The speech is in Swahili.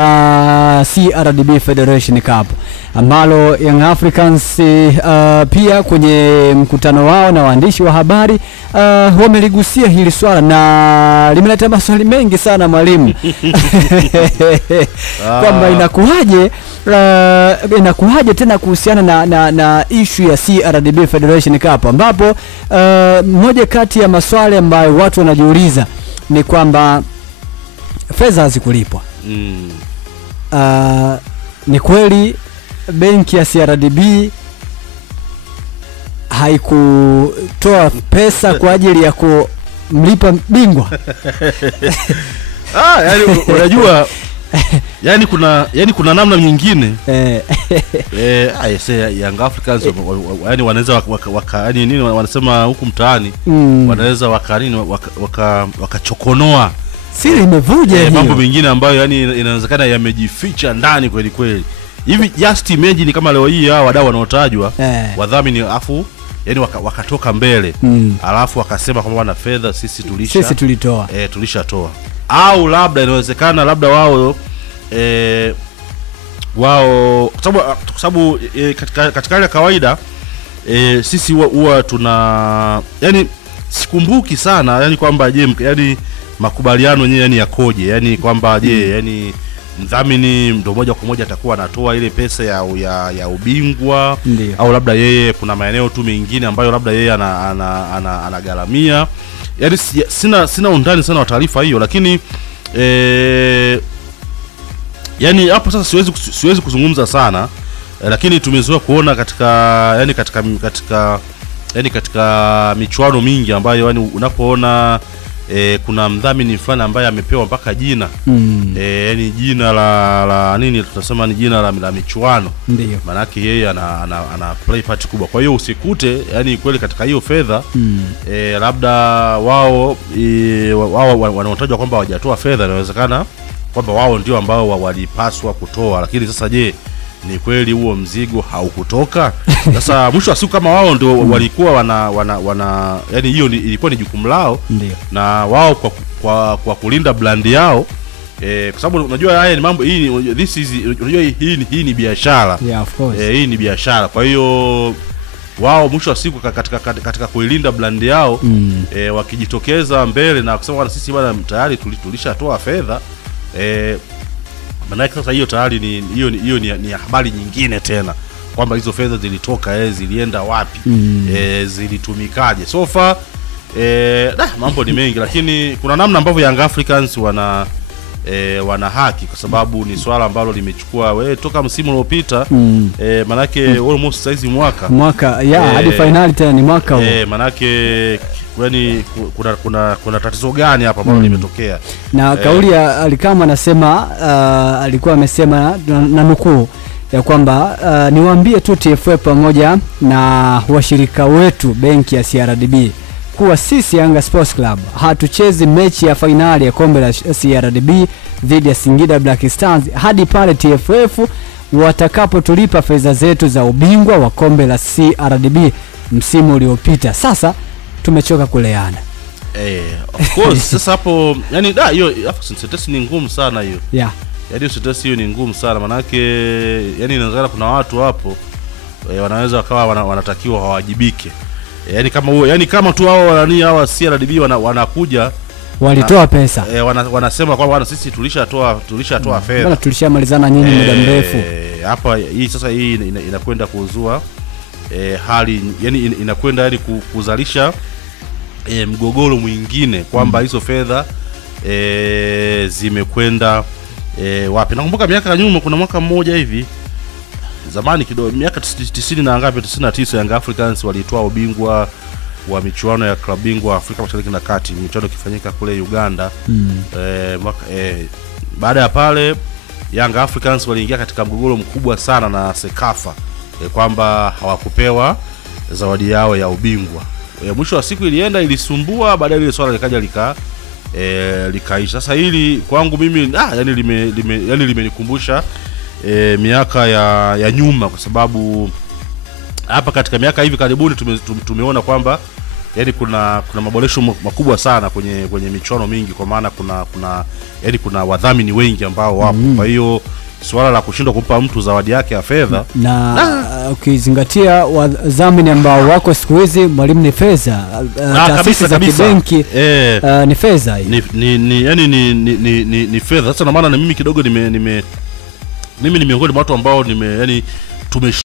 CRDB Federation Cup ambalo Young Africans pia kwenye mkutano wao na waandishi wa habari wameligusia hili swala na limeleta maswali mengi sana mwalimu. Kwamba inakuaje tena kuhusiana na issue ya CRDB Federation Cup, ambapo moja kati ya maswali ambayo watu wanajiuliza ni kwamba fedha hazikulipwa. Ni kweli benki ya CRDB haikutoa pesa kwa ajili ya kumlipa bingwa? Yani unajua yani kuna namna nyingine Young Africans yani wanaweza yani nini wanasema huku mtaani, wanaweza wakachokonoa siri imevuja hiyo, mambo mengine ambayo yani inawezekana yamejificha ndani kweli kweli. Hivi just imagine kama leo hii hao wadau wanaotajwa wadhamini afu yani wakatoka mbele alafu wakasema kwamba wana fedha sisi tulitoa tulishatoa, au labda inawezekana labda wao kwa sababu katika hali ya kawaida sisi huwa tuna yani sikumbuki sana yani kwamba je yani makubaliano yenyewe yani yakoje, yani kwamba je yani mdhamini ndo moja kwa moja atakuwa anatoa ile pesa ya ubingwa au labda yeye kuna maeneo tu mengine ambayo labda yeye anagaramia. Yani sina undani sana wa taarifa hiyo, lakini yani hapo sasa siwezi kuzungumza sana, lakini tumezoea kuona katika michuano mingi ambayo yani unapoona kuna mdhamini fulani ambaye amepewa mpaka jina yani jina la nini tutasema ni jina la michuano, maana yake yeye ana play part kubwa. Kwa hiyo usikute yani kweli katika hiyo fedha labda wao wanaotajwa kwamba hawajatoa fedha, inawezekana kwamba wao ndio ambao walipaswa kutoa, lakini sasa je ni kweli huo mzigo haukutoka? Sasa mwisho wa siku kama wao ndio walikuwa wana yani hiyo ilikuwa ni jukumu lao na wao kwa kulinda brand yao kwa sababu unajua haya ni mambo hii unajua hii ni biashara. Of course. Hii ni biashara. Kwa hiyo wao mwisho wa siku katika kuilinda brand yao wakijitokeza mbele na kusema bwana sisi bwana tayari tulishatoa fedha maana sasa hiyo tayari ni habari nyingine tena kwamba hizo fedha zilitoka zilienda wapi, zilitumikaje. So far mambo ni mengi, lakini kuna namna ambavyo Young Africans wana haki, kwa sababu ni swala ambalo limechukua toka msimu uliopita maana yake almost saizi mwaka hadi finali tena ni mwaka huo. Maana yake yani kuna tatizo gani hapa ambalo limetokea? Na kauli ya Alikama anasema alikuwa amesema na nukuu ya kwamba niwaambie tu TFF pamoja na washirika wetu benki ya CRDB kuwa sisi Yanga Sports Club hatuchezi mechi ya finali ya kombe la CRDB dhidi ya Singida Black Stars hadi pale TFF watakapotulipa fedha zetu za ubingwa wa kombe la CRDB msimu uliopita. Sasa tumechoka kuleana. Of course. Sasa hapo yani hiyo sentence ni ngumu sana hiyo. Yaani sentence hiyo ni ngumu sana, maana yake yani inawezekana kuna watu hapo wanaweza wakawa wanatakiwa hawajibike. Yani kama huo yani kama tu hao hawa CRDB wanakuja walitoa pesa wanasema kwamba sisi tulishatoa fedha, bwana tulishamalizana nyinyi muda mrefu. Hapa hii sasa hii inakwenda kuzua hali yani inakwenda yani kuzalisha mgogoro mwingine kwamba hizo fedha zimekwenda wapi. Nakumbuka miaka ya nyuma kuna mwaka mmoja hivi zamani kidogo, miaka 90 na ngapi, 99, Young Africans walitoa ubingwa wa michuano ya klabu bingwa Afrika Mashariki na Kati, michuano ikifanyika kule Uganda. Baada ya pale Young Africans waliingia katika mgogoro mkubwa sana na Sekafa kwamba hawakupewa zawadi yao ya ubingwa. Mwisho wa siku ilisumbua, baadaye ile swala likaja likaisha. Sasa hili kwangu mimi yani limenikumbusha miaka ya nyuma, kwa sababu hapa katika miaka hivi karibuni tumeona kwamba yani kuna maboresho makubwa sana kwenye michuano mingi, kwa maana kuna wadhamini wengi ambao wapo. Kwa hiyo swala la kushindwa kumpa mtu zawadi yake ya fedha, na ukizingatia wadhamini ambao wako siku hizi, Mwalimu, ni fedha, taasisi za kibenki ni fedha hii, ni fedha. Sasa na maana na mimi kidogo ni miongoni mwa watu ambao yani